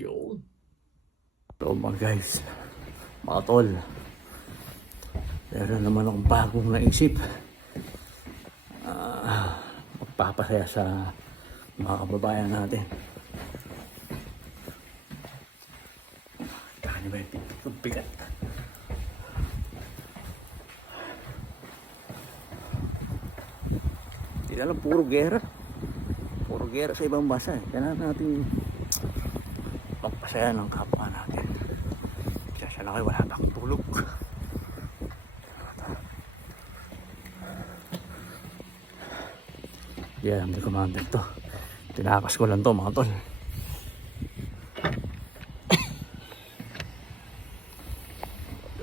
Yun. So mga guys, mga tol, meron naman akong bagong naisip. Magpapasaya sa mga kababayan natin. Kaya ba yung bigat? Hindi na lang, puro gera. Puro gera sa ibang bansa. Kailangan natin magpasaya ng kapwa natin. Siya na kayo, wala na akong tulog. Yeah, may commander to. Tinakas ko lang to mga tol.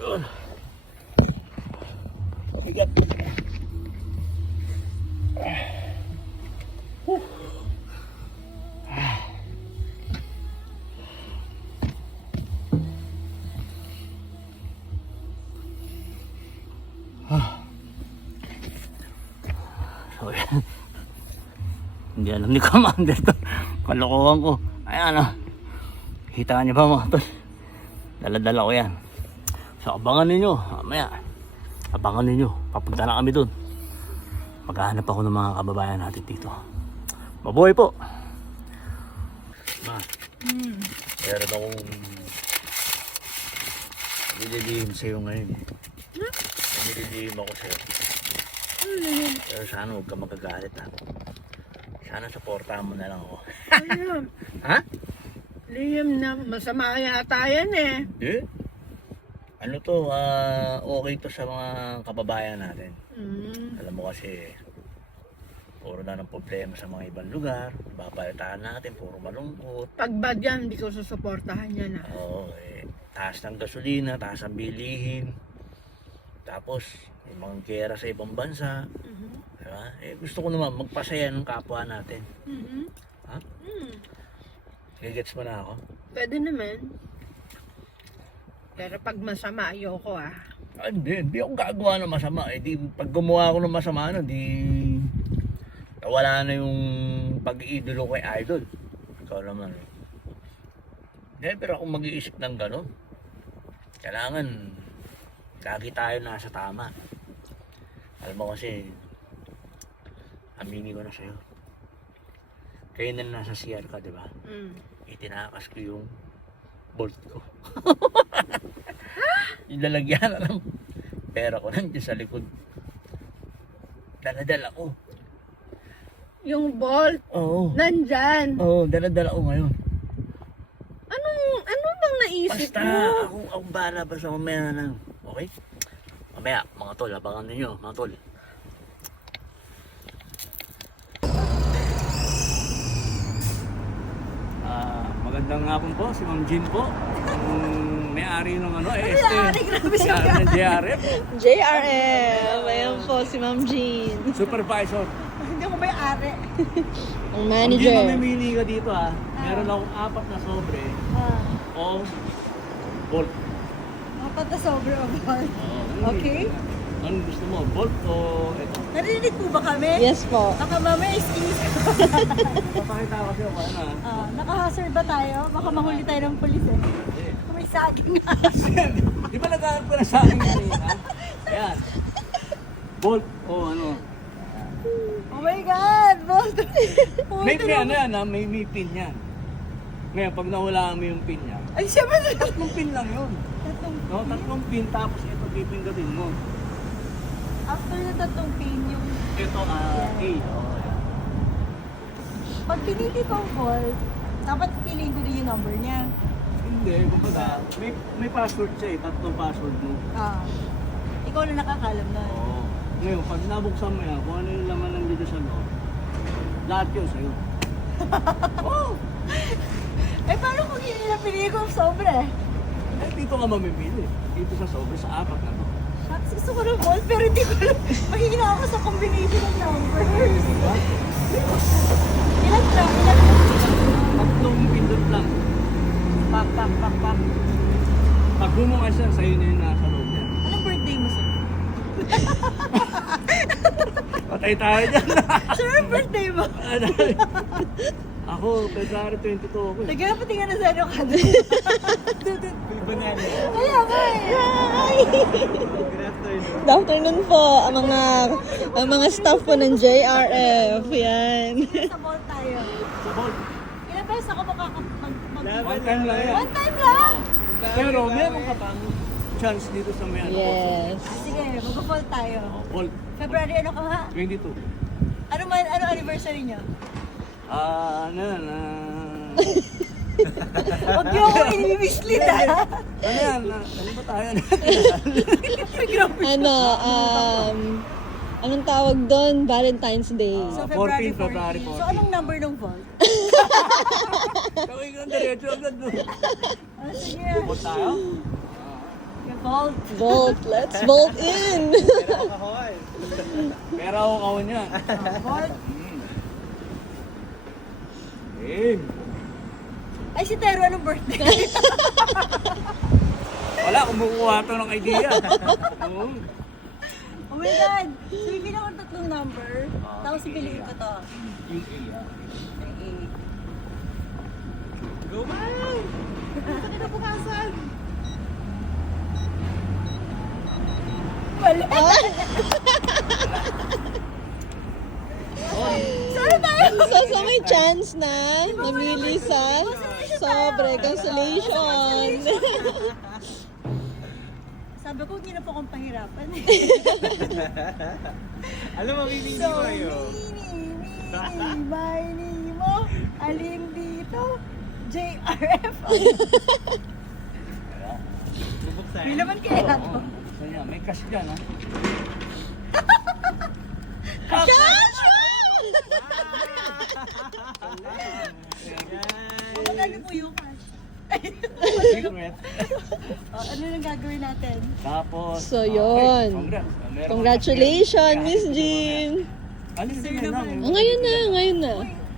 Yun. Bigat. So, yan. Hindi alam ni Commander to. Kalokohan ko. Ayan ah. Kita niyo ba mga tol? Dala-dala ko yan. So abangan ninyo. Mamaya. Abangan ninyo. Papunta na kami dun. Maghahanap ako ng mga kababayan natin dito. Mabuhay po. Ma. Meron akong nililihim sa'yo ngayon. Nililihim ako sa'yo. Pero sana huwag ka magagalit ha. Sana supportahan mo na lang ako. Liam. Ha? Liam na masama yata yan eh. Hindi. Ano to, okay to sa mga kababayan natin. Alam mo kasi, puro na ng problema sa mga ibang lugar. Babalitaan natin, puro malungkot. Pag bad yan, hindi ko susuportahan yan ah. Oo, taas ng gasolina, taas ng bilihin. Tapos, may mga gera sa ibang bansa. Diba? Gusto ko naman magpasaya ng kapwa natin. Ha? Gets mo na ako? Pwede naman. Pero pag masama, ayoko ah. Hindi ako gagawa ng masama. Pag gumawa ako ng masama, nawala na yung pag-iidolo kay Idol. Ikaw naman. Pero ako mag-iisip ng gano'n. Kailangan, lagi tayo nasa tama. Alam mo kasi, aminin ko na sa'yo. Kayo na nasa CR ka, di ba? Itinakas ko yung bolt ko. Yung lalagyan na ng pera ko nandiyan sa likod. Daladala ko. Yung bolt, Oo. nandyan. Oo, daladala ko ngayon. Ano bang naisip Basta, mo? akong bala basta mamaya na lang. Okay? Mamaya, mga tol, abangan ninyo, mga tol. Magandang hapon po, si Ma'am Jean po. Ang may-ari ng ano, May-ari, grabe siya. May-ari ng JRF. JRM, ayan po si Ma'am Jean. Supervisor. Hindi ako may-ari. Ang Ma'am Jean, manager. mamimili ka dito ha. Meron akong 4 na sobre o bolt. Apat na sobre o bolt. Oo, Okay. Anong gusto mo, bolt o ito? Narinig po ba kami? Yes po. Baka mamaya is-inis ka. Papakita ko sa'yo kung ano ha. Naka-hazard ba tayo? Baka mahuli tayo ng pulis eh. Kung may saging na. Di ba nagkakat ko na sa akin kanina? Ayan. Bolt o ano. Oh my God! Bolt! May ano yan ha, may pin yan. Ngayon, pag nahulaan mo yung pin niya, Ay, siyempre na. 3 pin lang yun. No, 3 pin tapos ito pipindutin mo. After na 3 pin yung... Ito A. Oh, ayan. Pag pinili ko ang bolt, dapat piliin ko din yung number niya. Hindi, kumbaga, may password siya 3 password mo. Ikaw na nakakalam na. Oo. Ngayon, pag nabuksan mo yan, kung ano yung laman ng dito sa loob, lahat yun sa'yo. Oh! Paano kung hindi na pinili ko ang sobre? Dito ka mamimili. Dito sa sobre, sa 4 na to. Shucks, gusto ko ng bolt pero hindi ko alam. Mahina ako sa combination ng numbers. Ilan lang? 3 pindot lang. Pak, pak, pak, pak. Pag bumukas yan, sa'yo na yung nasa loob yan. Anong birthday mo sir? Patay tayo dyan. Sir, birthday mo? Ako, February 22 ako eh. Nagkaya pati nga na sa ano ka. Iba na yan. Kaya nga eh. Good afternoon. Good afternoon po, ang mga staff po ng JRF. Yan. Sa mall tayo. Sa ball. Ilan beses ako One time lang yan. One time lang? Pero meron ka pang chance dito sa may ano. Yes. Sige, mag-fall tayo. Ball. February ano ka nga? 22. Ano anniversary niyo? Ano yan? Huwag niyo ako i-mislead ha. Ano yan? Ano ba tayo? Anong tawag doon? Valentine's Day. So, 14, February February 14. So, anong number ng vault? Gawin ko diretso agad doon. Ah, sige. Ball tayo? Yung vault. Vote. Let's vote in. Pero ako kahoy. Pera ako kawan niya. Vault. Eh, Ay, si Tero, anong birthday? wala, kumukuha ito ng idea. Oo. Oh my God! So, bibili ako ng tatlong number. Tapos pipiliin ko to. Yung A. Ay, Go man! Ito kinabukasan. Wala. Saan tayo? So may chance na namili sa sobre consolation. Sabi ko, hindi na po akong pahirapan. Alam mo, willing So, ko kayo. mini mo, alin dito? JRF. Bubuksan. May laman kaya to. So yan, may cash dyan ha. Magkano po yung cash? Secret. Ano nang gagawin natin? Tapos, So, yun. congrats. Meron Congratulations, kang- Miss Jean. Ano din na lang? Oh, ngayon na.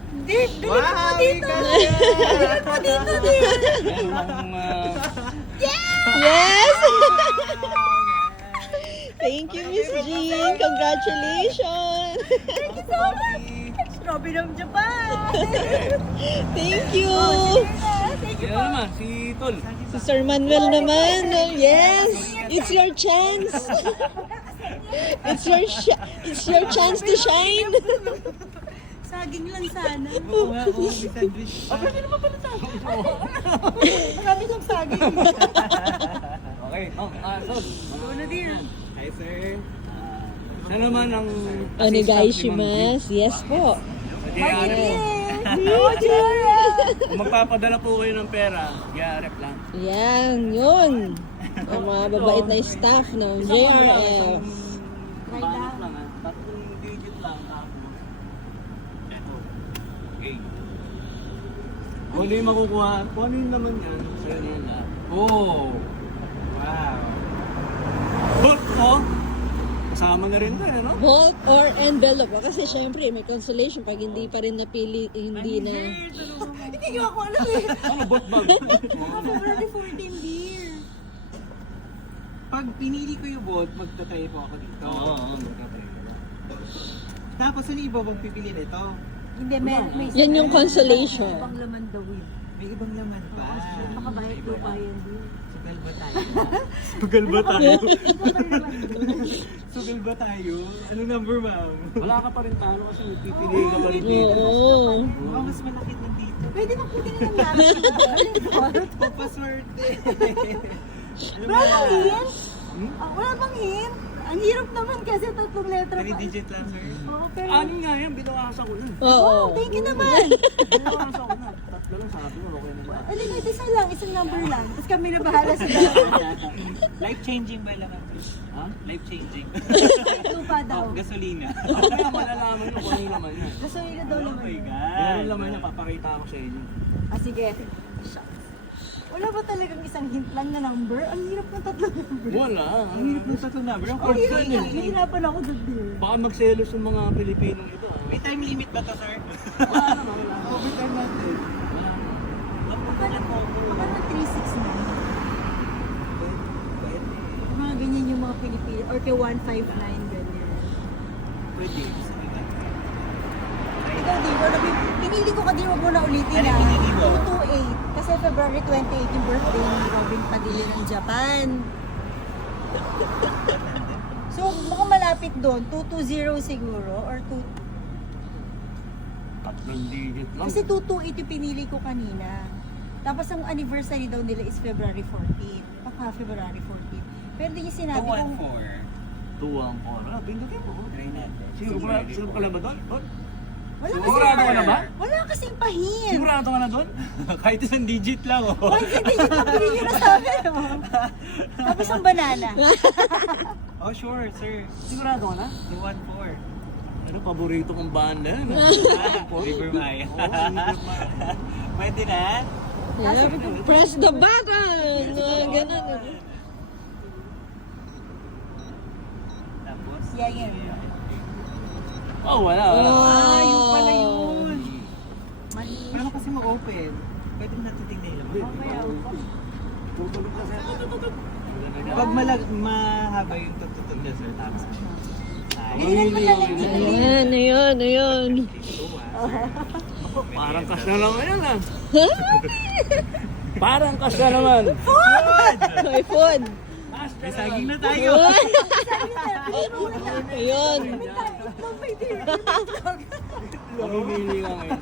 Hindi, galingan mo dito. may Galingan mo dito, dear. Meron akong Yes! Thank you, Miss Jean. Congratulations. Thank you so much. Strawberry of Japan. Thank you. Thank you Yan po. naman, si Tol. Si Sir Manuel naman. Yes, it's your chance. It's your chance to shine. Saging lang sana. Oo nga, oo, may sandwich. Marami ng saging. Okay, Tol. Go na, dear. Hi, sir. Siya naman ang Onegaishimasu. Yes po. Oh, dear. Kung magpapadala po kayo ng pera, GRF lang. Yan, yun. Ang mga babait na staff ng JRF. Right now. Lang ha, tatlong digit lang tapos. Eto. Okay. Kung ano yung makukuha, kung ano yung naman yan, sa'yo na yan lahat. Oh! Wow. Good po! Kasama na rin tayo, no? Vote or envelope. Kasi syempre, may consolation pag hindi pa rin napili, hindi na. Hindi ko ako alam eh. Ano, bot bag? February 14, dear. Pag pinili ko yung bolt, magtatry po ako dito. Oo. Tapos ano iba bang pipili nito? Hindi, may Yan yung consolation. Ibang laman daw yun. May ibang laman pa. Baka bayad ko pa yan, dear. Sugal ba tayo? Sugal ba tayo? Sugal ba tayo? Ano number, ma'am? Wala ka pa rin talo kasi pipili ka pa rin dito. Oo. Mukhang mas malaki na dito. Pwede mo pwede na namin. Papaswerte. Wala bang hint? Wala bang hint? Ang hirap naman kasi tatlong letra 3 digit lang, sir. Oo, pero... Ano nga yan, binawasan ko na. Oo. Thank you naman. Binawasan ko na. Tatlo lang sabi mo, okay na ba? Ano ba, isa lang, isang number lang. Tapos kami na bahala sa dalawa. Life-changing ba lang? Ha? Life-changing. Lupa daw. Gasolina. Kaya malalaman nyo kung ano yung laman niya. Gasolina daw Oh naman. my yun. Kung ano God. yung laman niya, papakita ko sa inyo. Ah, sige. Shucks. Wala ba talagang isang hint lang na number? Ang hirap ng tatlong number. Wala. Ang hirap ng tatlong number. Ang Ang code hirap yan na. eh. Nahihirapan ako doon, dear. Baka magselos yung mga Pilipinong ito. May time limit ba to, sir? Wala naman, wala. Overtime natin. Baka na 3-6 na. Mga ganyan yung mga Pilipino. Or kay 159, ganyan. Pwede. Ikaw, di ba? Pinili ko kasi wag mo na ulitin Ano yung pinili mo? 228. Kasi February 28 yung birthday ni Robin Padilla ng Japan. So, baka malapit doon. 220 siguro. Or 2... Tatlong digit lang. Kasi 228 yung pinili ko kanina. Tapos ang anniversary daw nila is February 14. Baka February 14. Pero di niya sinabi kung... 214. Tuwang ko. Ah, pindutin mo. Try natin. Sino ka lang ba doon? Wala Sigurado ka na ba? Wala kasing pahin. Sigurado ka na doon? Kahit isang digit lang, oh. Why hindi yung pabili nyo na sa amin, oh. Tapos ang banana. Oh, sure, sir. Sigurado ka na? 214. Ano, paborito kong banda yan. River Maya. Pwede na? Yeah, press the button! Ganun. Tapos? Yeah, yeah. Oh, wala. Oh. Yun pala yun. Mali. Paano kasi ma-open? Pwede natin tingnan lang. Mamaya, oh. Tutulog ka sir. Pag mahaba yung tututog na, sir, tapos. Ayun. Parang kas na naman yan ah. Parang kas na naman. May food. May saging na tayo. Ayun. Mamimili ka ngayon.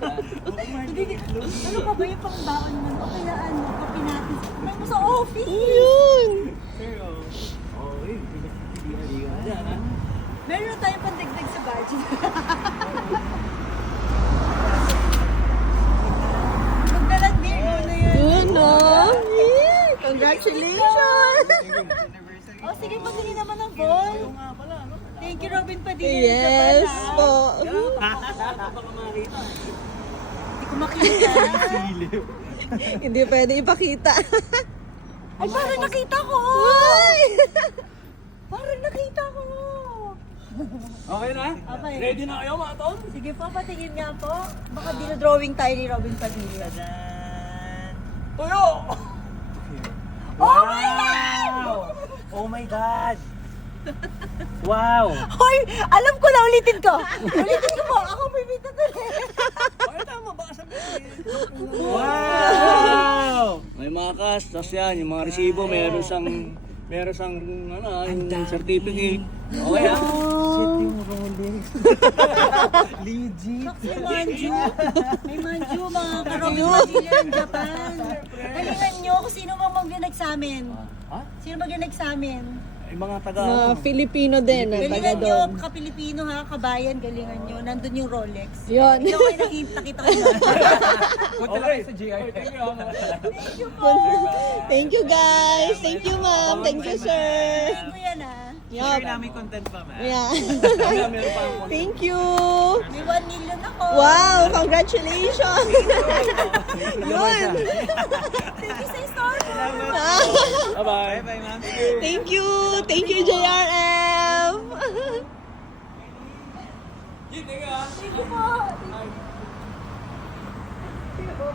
Ano pa ba yung pangbaon mo? O kaya ano, kape natin. May mo sa office. Ayun. Sir, oh. Okay, pinagpipili ka dyan ah. Meron na tayong pandagdag sa budget. Magdalag beer mo na yan. Yun, no? Yay! Congratulations! Anniversary. O sige, pagdali naman ng ball. Thank you, Robin Padilla. Yes po. Hindi ko makita. Hindi pwede ipakita. Ay, parang nakita ko. Ay! Parang nakita ko. Okay na? Okay. Ready na kayo mga tol? Sige po, patingin nga po. Baka dinodrawing tayo ni Robin Padilla. Tuyo! Oh my God! Oh my God! Wow! Hoy, alam ko na, ulitin ko. Ulitin ko po. Ako pipita to. Okay, tama. Baka sabihin. Wow! May mga cash, tapos yan, yung mga resibo, meron siyang ano, yung certificate. Okay ah? Shit, yung Rolex. Legit. May manju. May manju, mga ka-Robin Padilla ng Japan. Galingan nyo kung sino mang mag-examen. Ha? Sino mag-examen? Yung mga taga Mga ano? Filipino din, ang taga Galingan nyo, doon. ka-Pilipino ha, kabayan, galingan nyo. Nandun yung Rolex. Yun. Hindi ako kayo nakita ko yun. Punta lang kayo sa GR. Thank you po. Thank you guys. Thank you ma'am. Thank you sir. Thank you yan ha. Share Yup. namin content pa, man. Yeah. Meron pa ako. Thank you. May 1 million ako. Wow, congratulations. Yun. Thank you sa Starbucks. Bye-bye. Bye-bye, ma'am. Thank you. Thank you JRF. Thank you po. Thank you po.